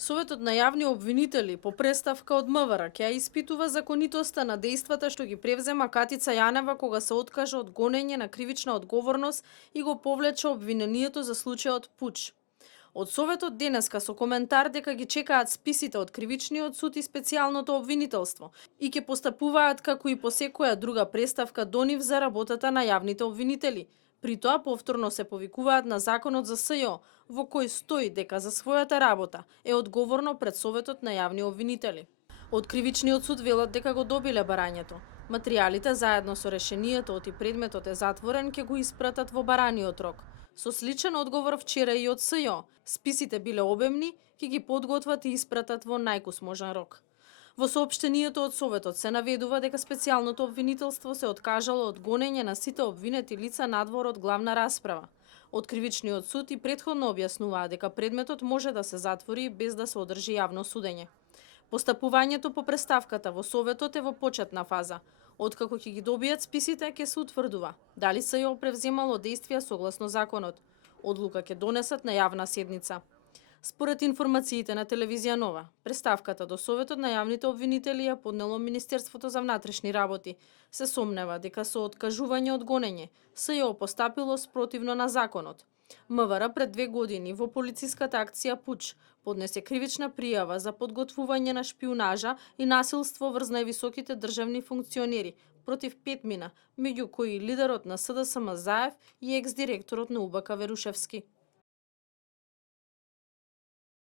Советот на јавни обвинители по преставка од МВР ќе ја испитува законитоста на дејствата што ги превзема Катица Јанева кога се откажа од гонење на кривична одговорност и го повлече обвинението за случајот Пуч. Од Советот денеска со коментар дека ги чекаат списите од Кривичниот суд и специјалното обвинителство и ќе постапуваат како и по секоја друга преставка до нив за работата на јавните обвинители. При тоа повторно се повикуваат на законот за СЈО, во кој стои дека за својата работа е одговорно пред Советот на јавни обвинители. Од Кривичниот суд велат дека го добиле барањето. Материјалите заедно со решението и предметот е затворен ќе го испратат во бараниот рок. Со сличен одговор вчера и од СЈО. Списите биле обемни, ќе ги подготват и испратат во најкусможен рок. Во соопштението од Советот се наведува дека специјалното обвинителство се откажало од гонење на сите обвинети лица надвор од главна расправа. Од Кривичниот суд и претходно објаснуваа дека предметот може да се затвори без да се одржи јавно судење. Постапувањето по преставката во Советот е во почетна фаза. Откако ќе ги добијат списите, ќе се утврдува дали СЈО превземало действија согласно законот. Одлука ќе донесат на јавна седница. Според информациите на телевизија Нова, преставката до Советот на јавните обвинители ја поднело Министерството за внатрешни работи. Се сомнева дека со откажување од гонење СЈО постапило спротивно на законот. МВР пред 2 години во полициската акција Пуч поднесе кривична пријава за подготвување на шпиунажа и насилство врз највисоките државни функционери против 5 мина, меѓу кои лидерот на СДСМ Заев и екс-директорот на УБК Верушевски.